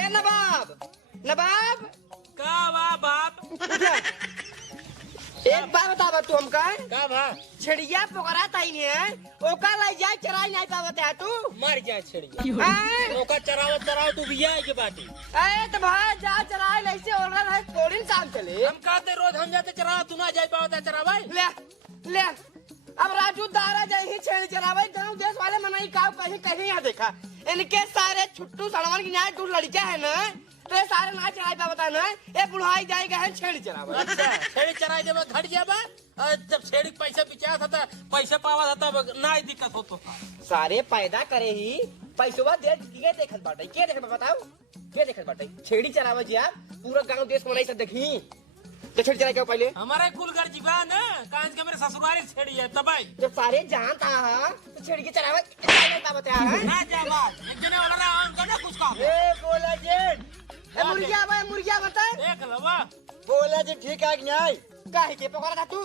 ए नवाब नवाब का वाह बाप एक बार बतावा तू हमका का भा छिड़िया पोखरा ताई ने ओका लाई जाए चराई नहीं पावत है तू मर जाए छेड़िया ओका चराव तू बिया के बाटी ए तो भाई जा चराई लैसे ओला है कोडिन काम चले हम कहते रोज हम जाते चराव तू ना जाए पावत चरावा ले ले अब राजू दारा जाए ही छेड़ चरावे गांव देश वाले मनाई का कहीं कहीं यहाँ देखा इनके सारे छुट्टू सड़वन की न्याय 2 लड़कियां है ना तो ये सारे ना चराई पावत है ना ये बुढ़ाई जाएगा है छेड़ चरावे अच्छा छेड़ी चराई जब घट जाबा जब छेड़ी पैसा बिचा था पैसा पावा था ना दिक्कत हो तो सारे पैदा करे ही पैसवा दे के देखत बाटे के देखत बताओ के देखत बाटे छेड़ी चरावे जी आप पूरा गांव देश मनाई सब देखी तो छेड़ी चराई के पहले हमारा कुल घर जीवा ना कांच के मेरे ससुराल छेड़ी है तबाई जब सारे जानता है तो छेड़ी के चरावे नहीं पावत है ना जा बात एक जने वाला हम का ना कुछ का ए बोला जेन ए मुर्गिया बता देख लो वाह बोला जी ठीक है न्याय काहे के पकड़ा था तू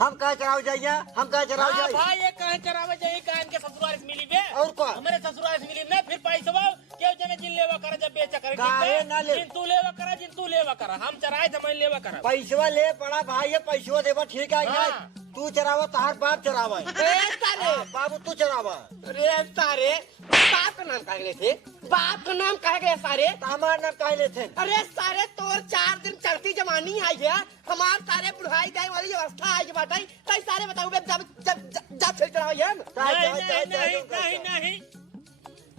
हम कहा चराव जाइए हम कहा चराव हाँ जाइए भाई ये कहाँ चरावे जाइए कान के ससुराल से मिली बे और कौन? हमारे ससुराल से मिली ना फिर पैसा क्यों जने जिन लेवा करा जब बेचा करे काहे ना ले? जिन तू लेवा करा जिन तू लेवा करा हम चराए तो मैं लेवा करा पैसवा ले पड़ा भाई ये पैसवा देवा ठीक है न्याय हाँ। तू चरावा तहार बाप चरावा ए साले बाबू तू चरावा रे सारे बाप का नाम काहे थे बाप का नाम काहे गए सारे हमार नाम काहे लेते अरे सारे तोर 4 दिन चढ़ती जवानी आई गया हमार सारे बुढ़ाई जाए वाली व्यवस्था आई के बाटाई कई सारे बताओ बे जब छेड़ चढ़ाओ ये नहीं नहीं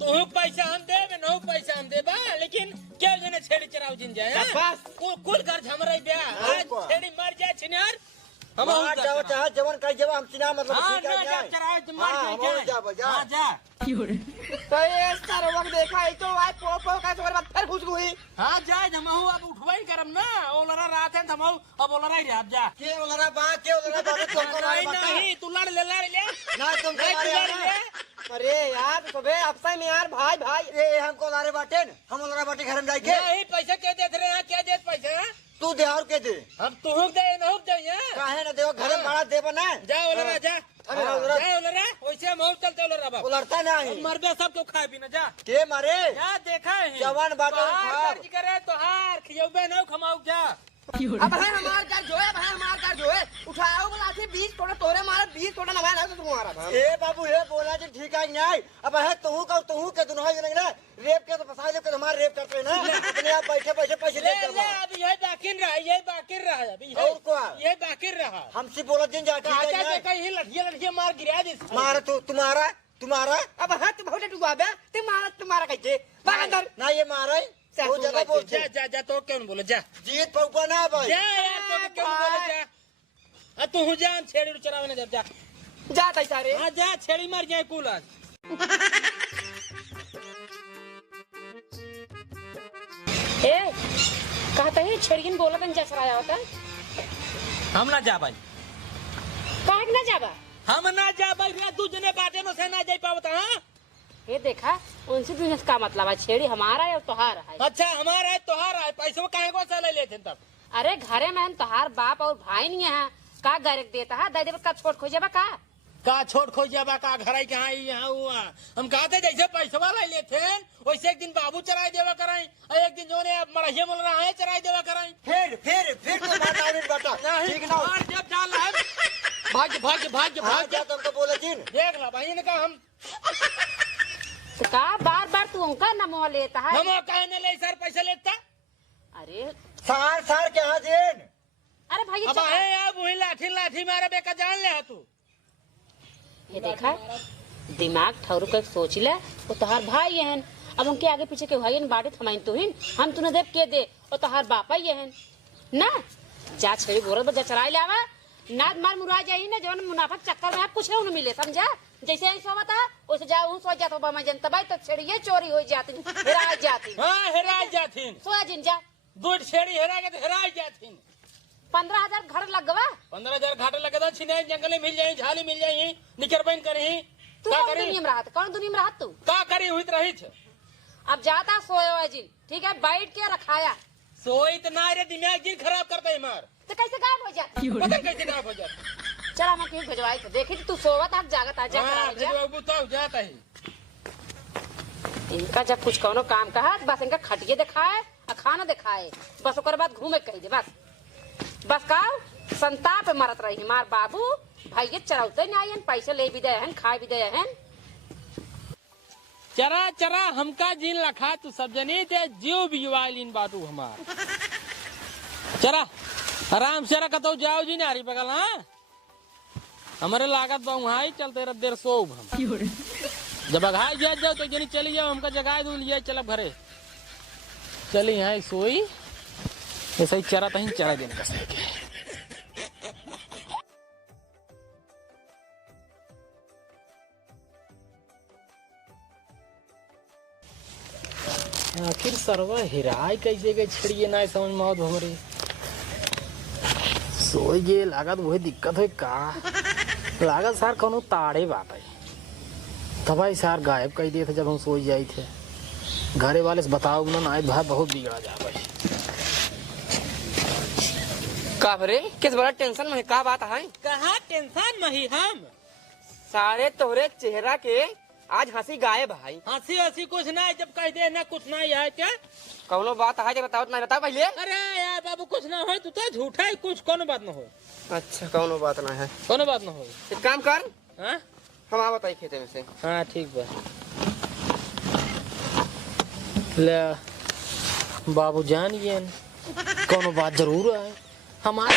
तू पैसा हम दे नौ पैसा हम दे बा लेकिन क्यों जने छेड़ी चराव जिन जाए बस कुल घर झमराई बे आज छेड़ी मर जाए छिनार हम चाहे जवन कह जब हम सिना मतलब हाँ ठीक है ना न्याय चराए तो मर जाए हाँ जा तो ये सारे वक्त देखा है तो आज पो का तो बाद फिर घुस गई हाँ जाए हमहू अब उठवाई करम ना ओलरा रात है हमहू अब ओलरा ही रात जा के ओलरा बा बाबू तुमको नहीं तू लड़ ले ना तुम अरे यार सबे आपसे में यार भाई भाई ए हमको लारे बाटे हम ओलरा बाटे घर में जाके नहीं पैसा क्या देते रहे क्या देते पैसा तू दे और के दे हम तू दे न दे काहे ना देवा घर में भाड़ा देबा ना जा ओलरा जा ओलरा वैसे हम चलते ओलरा बाप उलरता नहीं मरबे सब तो खाए पीना जा के मारे जा देखा है जवान बाटो खर्च करे तो हार खियौबे न खमाऊ जा अब है हमार घर जो है भाई हमार घर जो है उठाओ लाठी 20 थोड़ा तोरे मारे 20 थोड़ा नवा ना तो तुम्हारा था ए बाबू हे बोला जी ठीक है न्याय अब है तू के दोनों है ना रेप के तो फसा दे के हमारे रेप करते ना अपने आप बैठे बैठे पैसे ले ले अब ये बाकी रहा अभी और क्या ये बाकी रहा हमसे बोला दिन जा ठीक है न्याय कहीं लठिया मार गिरा दे मार तू तुम्हारा अब है तुम होटे डुबा बे तुम्हारा कैसे भाग अंदर ना ये मारा वो जगह बोल जा तो क्यों बोले जा जीत पौपा ना भाई जा यार तो क्यों बोले जा तू जा छेड़ी चरावे ना जा जाता है सारे हाँ जा छेड़ी मर जाए कुल आज ए कहता है छेड़ियन बोला बन जा सराया होता हम ना जा भाई काहे ना जाबा हम ना जा भाई तू जने बाटे में से ना जा पावता हाँ ये देखा उनसे बिजनेस का मतलब है छेड़ी हमारा है और तोहार है अच्छा हमारा है तोहार है पैसे काहे को से ले लेते तब अरे घरे में हम तोहार बाप और भाई नहीं है का घर देता है दे दे का छोट खो जाबा का छोड़ खो जाबा का घर है कहाँ यहाँ हुआ हम कहते जैसे पैसा वाला लेते वैसे एक दिन बाबू चराई देवा कराई और एक दिन जो ने मरहिया बोल रहा है चराई देवा कराई फिर तो बात आवे बेटा ठीक ना और जब डाल है भाग्य क्या तुमको बोला जी देख ला भाई इनका हम तो का बार बार तू उनका नमो लेता है हम कहने ले सर पैसा लेता अरे सार के हाजिर अरे भाई अब है अब वही लाठी मारे बेका जान ले तू ये देखा दिमाग ठौर के सोच ले वो तोहार भाई है अब उनके आगे पीछे के भाई बाटे थमाइन तू ही हम तूने देव के दे और तोहार बापा ही है ना जा छेड़ी बोरत बजा चराई लावा नाद मार मुरा जाई ना जवन मुनाफा चक्कर में कुछ न मिले समझा जैसे ही सोवा था वैसे जा हूं सो जात बा जनता भाई तो छेड़िए चोरी हो जाती हेरा जाती हां हेरा जाती सोया जिन जा दूध छेड़ी हेरा के हेरा जाती 15,000 घर लगवा 15,000 घाटे लगे तो छिने जंगल मिल जाए झाली मिल जाए निकर बन करही तू का कौन करी दुनिया में रहत कौन दुनिया में रहत तू का करी हुई रही छ अब जाता सोया जिन ठीक है बैठ के रखाया सोई तो ना रे दिमाग जिन खराब करता है मार तो कैसे गायब हो जाती पता कैसे गायब हो जाता चल हम कहीं भिजवाई तो देखी तू सोवत आप जागत आ जा हां भेजो तो जाता है इनका जब कुछ कौनो काम कहा बस इनका खटिए दिखाए और खाना दिखाए, बस ओकर बाद घूमे कही दे बस। बस का संताप पे मरत रही हमार बाबू भाई चरौते नहीं आयन, पैसे ले भी दे हन, खाए भी दे हन। चरा चरा हमका जीन लखा तू सब जनी ते जीव भी इन बातू हमार। चरा आराम से रखतो जाओ जी नारी बगल। हाँ हमारे लागत बहु हाई चलते रह देर सो हम जब अघाई जाओ तो जनी चली जाओ, हमका जगह दू लिया चलब घरे चली यहाँ सोई ऐसा ही चरा तही चरा देने का सही के। आखिर सरवा हिराई कैसे गए छिड़िए ना समझ मौत हमारे सोई गे लागत वही दिक्कत है का लागत सार कोनो ताड़े बात है तबाई सार गायब कर दिए थे जब हम सोई जाए थे। घरे वाले से बताओ ना नाई भाई बहुत बिगड़ा जा भाई। का रे किस बड़ा टेंशन में का बात है? कहा टेंशन में ही हम सारे तोहरे चेहरा के आज हंसी गायब भाई। हंसी हंसी कुछ नहीं, जब कह दे ना कुछ नहीं है क्या कौनो बात है जब बताओ ना बता पहले। अरे यार बाबू कुछ ना हो, तू तो झूठा है, कुछ कोनो बात ना हो। अच्छा कौनो बात ना है, कोनो बात ना हो। एक काम कर हाँ हम आ बताई खेते में से। हाँ ठीक बा ले बाबू जानिए कोनो बात जरूर है हमारे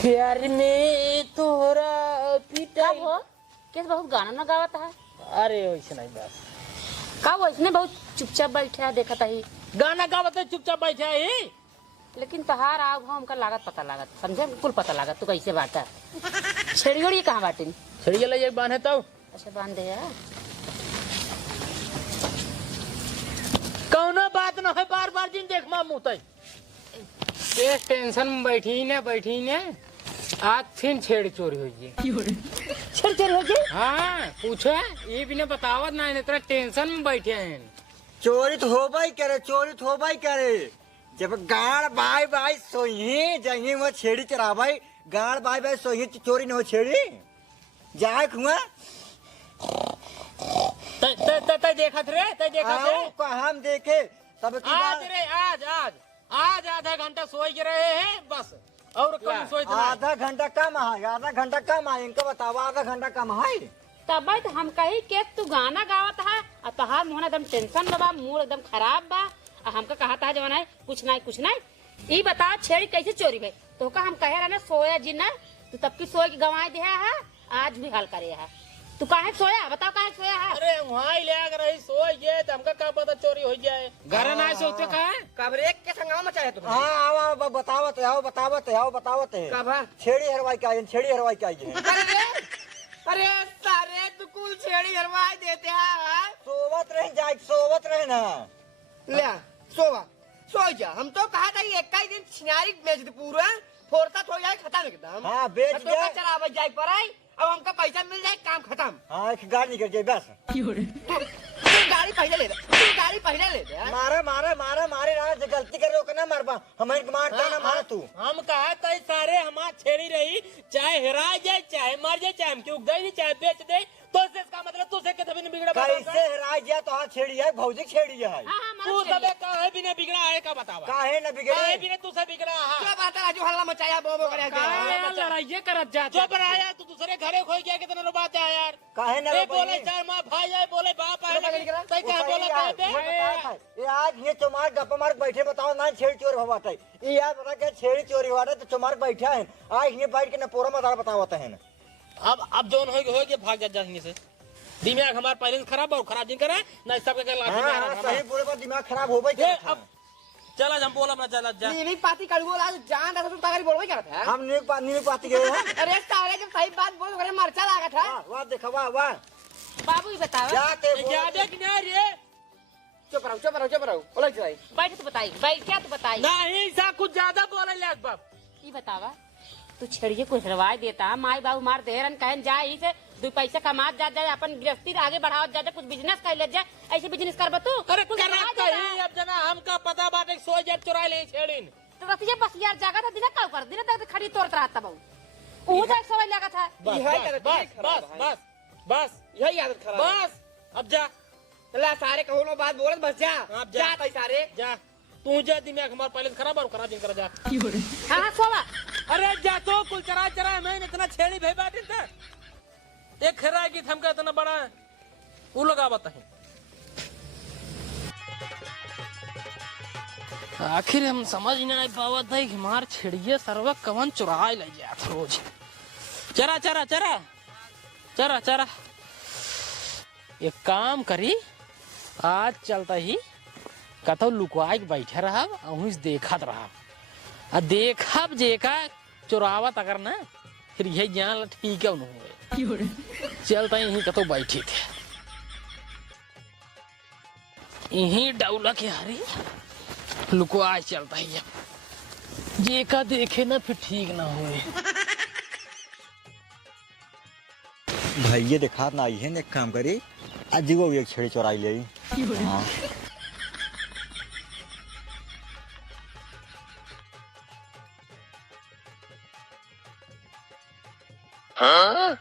प्यार में तोहरा पीटा क्या वो किस बहुत गाना ना गावत है? अरे वैसे नहीं बस का वो इसने बहुत चुपचाप बैठे है देखा ही गाना गावत है चुपचाप बैठा है। लेकिन तहार आव भाव हमका लागत पता लागत समझे बिल्कुल पता लागत तू कैसे बाटा छेड़ियोड़ी कहाँ बाटिन छड़िए ले एक बांध है तब अच्छा बांध दे यार। कौनो बात ना है, बार बार जिन देख मां मुँह तई टेंशन में बैठी ने आज फिर छेड़ चोरी हुई छेड़ चोरी हो गई। हाँ पूछो ये भी ने बतावत ना इतना टेंशन में बैठे हैं। चोरी तो होबाई करे, चोरी तो होबाई करे। जब गाड़ बाई बाई सोही जही वो छेड़ी चराबाई गाड़ बाई बाई सोही चोरी न हो छेड़ी जाए खुआ तय देखत रे तय देखत रे को हम देखे तब की आज बात- रे आज आधा घंटा सोई के रहे हैं बस और कम सोई आधा घंटा कम है, आधा घंटा कम है। इनको बताओ आधा घंटा कम है। तब तो हम कही के तू गाना गावत है और तहार मुंह एकदम टेंशन में बा, मूड एकदम खराब बा और हमका कहा था जवान है कुछ नहीं ये बता छेड़ी कैसे चोरी भाई तो का हम कहे रहे ना सोया जी ना तू तब की सोए की गंवाई दिया है आज भी हल करे है तू काहे सोया बताओ काहे सोया है? अरे वहाँ ले रही सोई गए तो हमका क्या पता चोरी हो जाए घर ना सोते कहा कबरे के संगाव मचाया तुम। हाँ आओ बतावत है कब है? छेड़ी हरवाई का छेड़ी हरवाई का अरे सारे तू कुल छेड़ी हरवाई देते हैं। सोवत रहे ना ले सोवा सो जा। हम तो कहा था ये 21 दिन छिनारी बेच दे पूरा फोड़ता हो जाए खत्म एकदम। हाँ बेच तो गया। चलावे जाए पर आई अब हमका पैसा मिल जाए काम खत्म। हाँ एक गाड़ी निकल जाए बस। तू गाड़ी पहले ले दे मारे ना जो गलती करे ओके ना मारबा हमें मारता ना मारा तू। हम कहा तय सारे हमार छेड़ी रही चाहे हेरा जाए चाहे मर जाए चाहे हम क्यों गई चाहे बेच दे तो इसका मतलब तुझसे के तभी नहीं बिगड़ा कैसे हराय गया तो हाँ छेड़ी है भौजी छेड़ी है। हाँ, हाँ, तू हमारा सबे काहे भी नहीं बिगड़ा है का बतावा काहे न बिगड़े काहे भी नहीं तुझसे बिगड़ा है क्या बात है राजू हल्ला मचाया बो करे लड़ाई करत जा जो बनाया तू दूसरे घरे खोई गया कितना बात है यार काहे न ए बोले चार माँ भाई आए बोले बाप आए तय क्या बोले ये आज ये चमार गप्पा मार बैठे बताओ ना छेड़ी चोरी हुआ था ये याद बता के छेड़ी चोरी हुआ था तो चमार बैठा है आज ये बैठ के न पूरा मदार बतावत है। अब जोन हो गए भाग जा जाएंगे से दिमाग हमारा पहले से खराब और खराब नहीं करे ना सब के लाठी में हाँ सही बोले पर दिमाग खराब हो गई। अब चल हम बोला ना चल जा नीली पाती कड़ुओ आज जान रहा तू ताकरी बोलवे करत है। हम नील पाती गए हैं। अरे सारे जब सही बात बोल करे मरचा लागत है। वाह देखा वाह बाबू ही बतावा जाते ज्यादा कि नहीं रे चुप रहो बोले चलाई बैठ तो बताई बैठ क्या तो बताई नहीं सा कुछ ज्यादा बोले लग बाप ये बतावा तू छेड़िए को हरवाई देता माई बाबू मार देहरन कहन जाए ही से 2 पैसा कमा जा जाए अपन गृहस्थी आगे बढ़ाओ जा कुछ बिजनेस कर ले जाए ऐसे बिजनेस कर तू अरे अब जना हमका पता बात सो जा चुरा ले छेड़ीन तो रतिया बस यार जागा था दिन का कर दिन तक खड़ी तोड़त रहता बहु वो तो 100 लगा था। बस यही बस आदत बस नहीं खराब बस है। बस बस यही आदत खराब है। बस अब जा चला सारे कहो ना बात बोलत बस जा आप जा। जा ताई सारे जा तू जा दिमाग हमारा पहले से खराब और खराब नहीं करा जा हाँ हाँ सोवा। अरे जा तो कुल चरा चरा मैं इतना छेड़ी भाई बात था एक खरा की थमका इतना बड़ा वो लगा बताए आखिर हम समझ नहीं पावत है कि हमार छेड़िए सरवा कवन चुराए ले जात रोज चरा चरा चरा चरा चरा एक काम करी आज चलता ही कतो लुकवा के बैठे रहा वहीं से देखत रहा आ देखब जेका चुरावत अगर ना फिर यही जान ला ठीक है उन्होंने चलता यहीं कतो बैठी थे यहीं डौला के हरी लुकवा चलता ही जेका देखे ना फिर ठीक ना हुए भैया देखा ना आई है एक काम करी आज वो एक छेड़ी चोराई ले हाँ।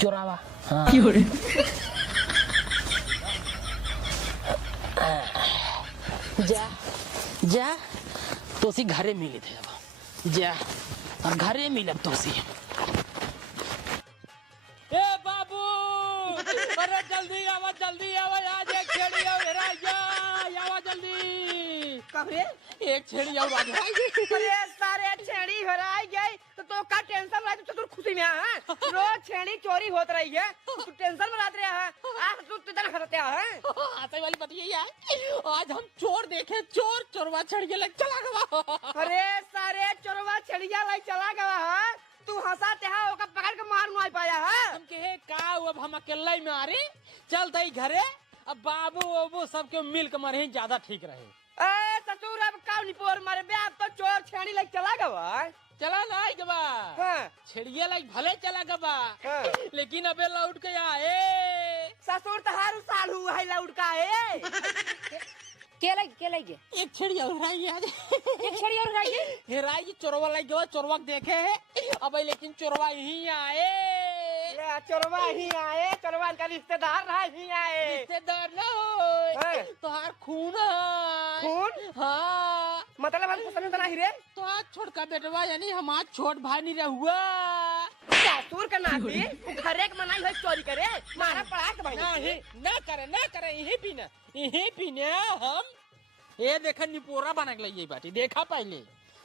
चुरावा हाँ जा जा तोसी घरे मिले थे अब जा और घरे मिलब तोसी ए बाबू अरे जल्दी आवा आज एक छेड़ी और हेरा आवा जल्दी कबरे एक छेड़ी और आज अरे सारे छेड़ी हराई गई तो का टेंशन रहा तो खुशी में है रोज छेड़ी चोरी होत रही है तू टेंशन में रहते है आज तू इतना हंसते है आते वाली बात यही है आज हम चोर देखे चोर चोरवा छड़ के लग चला गवा अरे सारे चोरवा छड़िया लाई चला गया है तू हंसाते है ओका पकड़ के मार नहीं पाया है हम कहे का अब हम अकेला ही मारे चल तई घरे अब बाबू वो सबके मिल के मरे ज्यादा ठीक रहे ए ससुर अब का निपोर मारे बे अब तो चोर छेड़ी लाई चला गया चला ना गवा हां छेड़िया लाइक भले चला गवा हाँ। लेकिन अबे लौट के आए ससुर तहारू साल हुआ है लौटका है के लगे एक छेड़ी और रही आज एक छड़ी और रही है। हेराई चोरवा लाइक गवा चोरवा के देखे अब लेकिन चोरवा यहीं आए ये चोरवा ही आए चोरवा का रिश्तेदार रहा ही आए रिश्तेदार ना है। हो तोहार खून है खून हाँ मतलब हम पसंद ना ही रे तो आज छोटका बेटवा यानी हमार छोट भाई नहीं रहुआ ससुर का नाती घरे के मनाई है चोरी करे मारा पड़ा के भाई नहीं ना करे यही पीने हम ये देखा निपोरा बना के ये बाटी देखा पहले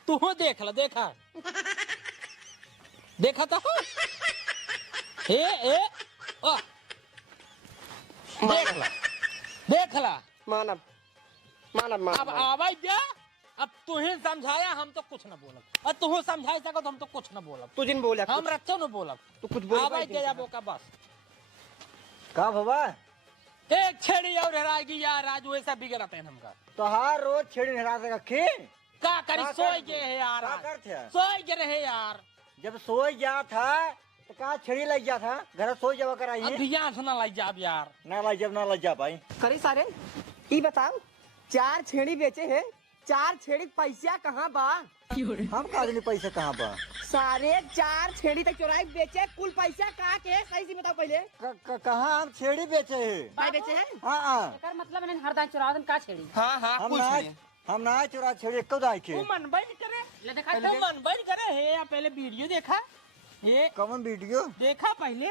तू हो देख ला देखा तो ए ओ देख ला मानब अब आवाज दे अब तुहे समझाया हम तो कुछ न बोलब और तू समझाई सको तो हम तो कुछ न बोलब तू जिन बोला हम रखो न बोलब तू कुछ बोल आवाज दे जा बोका बस का बाबा एक छेड़ी और हराएगी यार आज वैसा बिगड़ते हैं हमका तो हर रोज छेड़ी हरा देगा की का करी का सोई कर- गए है यार का आज। करते हैं? सोई गए रहे यार जब सोई गया था तो कहा छेड़ी लग गया था घर सोई जावा कराई अब ध्यान से ना लग जाब यार ना लग जब ना लग जा भाई करे सारे ई बताओ 4 छेड़ी बेचे है 4 छेड़ी पैसा कहाँ बा हम का आदमी पैसा कहाँ बा सारे 4 छेड़ी तक चोराई बेचे कुल पैसा कहाँ के है सही से बताओ पहले कहाँ हम छेड़ी बेचे है भाई बेचे है हाँ हाँ एकर मतलब मैंने हरदा चुरावन का छेड़ी। हाँ हम ना चुरा छेड़ी एक दाई के तू मन बंद करे ले देखा तू मन बंद करे है या पहले वीडियो देखा ये कौन वीडियो देखा पहले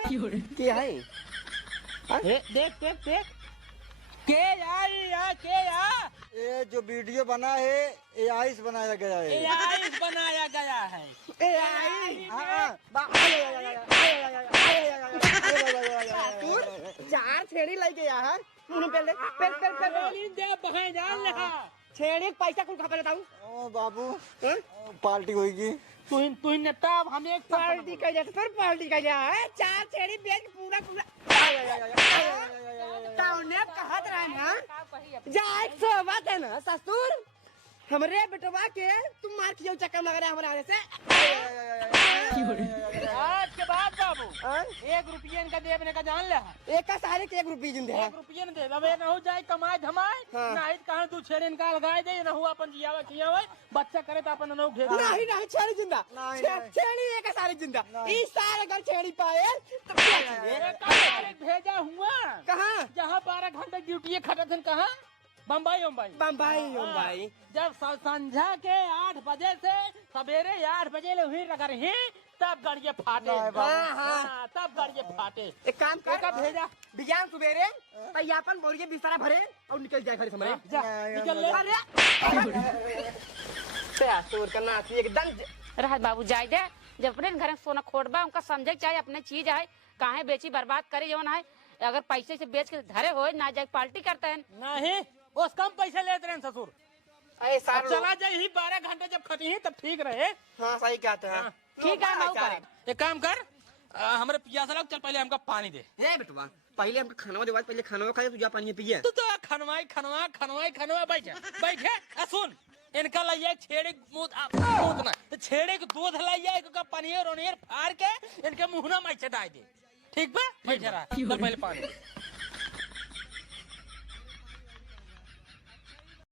क्या है ये देख के या ये जो वीडियो बना है AI से बनाया गया है AI बनाया गया है चार छेड़ी लग गया है पहले दे बहाय डाल रहा छेड़ी पैसा कुल खबर बताऊं ओ बाबू पार्टी होगी तू नेता हम एक पार्टी का जाता फिर पार्टी का जा है 4 छेड़ी बेच पूरा टाउन ने कहत रहा ना जा 100 बात है ना ससुर हमरे बेटवा के तुम मार खियो चक्कर लग रहा है हमारे आने से आज के बाद बाबू हाँ? 1 रुपये इनका देने का जान ले एक का सारे के 1 रुपये जिंदे है 1 रुपये न दे रवे न हो जाए कमाए धमाए हाँ। ना इत कहां तू छेड़े इनका लगाए दे न हुआ अपन जियावे खियावे बच्चा करे तो अपन न उठे नहीं नहीं छेड़ी जिंदा नहीं, छे- नहीं। छेड़ी एक का सारे जिंदा नहीं। इस सारे अगर छेड़ी पाए तो बेच दे। भेजा हुआ कहाँ जहाँ 12 घंटे ड्यूटी खटत हन कहाँ बम्बई बम्बई बम्बई जब संझा के 8 बजे से सवेरे 8 बजे ले हुई रगर ही तब गड़िए फाटे नहीं बाबू। हाँ, हाँ। हाँ, तब गड़िए फाटे एक काम कर एका भेजा विज्ञान सुबेरे तैयापन बोरिए बिस्तारा भरे और निकल जाए घर से हमारे जा नहीं, निकल ले अरे तोर का नाची एकदम रहा बाबू जाए दे जब अपने घर में सोना खोटबा उनका समझे के चाहिए अपने चीज है काहे बेची बर्बाद करे जवन है अगर पैसे से बेच के धरे हो ना जाए पार्टी करते हैं नहीं उस कम पैसे लेते रहे ससुर अरे सार अब चला जाए ही 12 घंटे जब खटी ही तब ठीक रहे हाँ सही कहते हैं हाँ। ठीक है मैं करे एक काम कर हमारे पियासा लग चल पहले हमका पानी दे हे बेटवा पहले हमको खाना दे पहले खाना खा तुझा पानी पिए तू तो खनवाई बैठे सुन इनका लाइए छेड़े मूत ना तो छेड़े के दूध लाइए इनका पनीर फाड़ के इनके मुंह में डाल दे ठीक बा बैठे रहा पहले पानी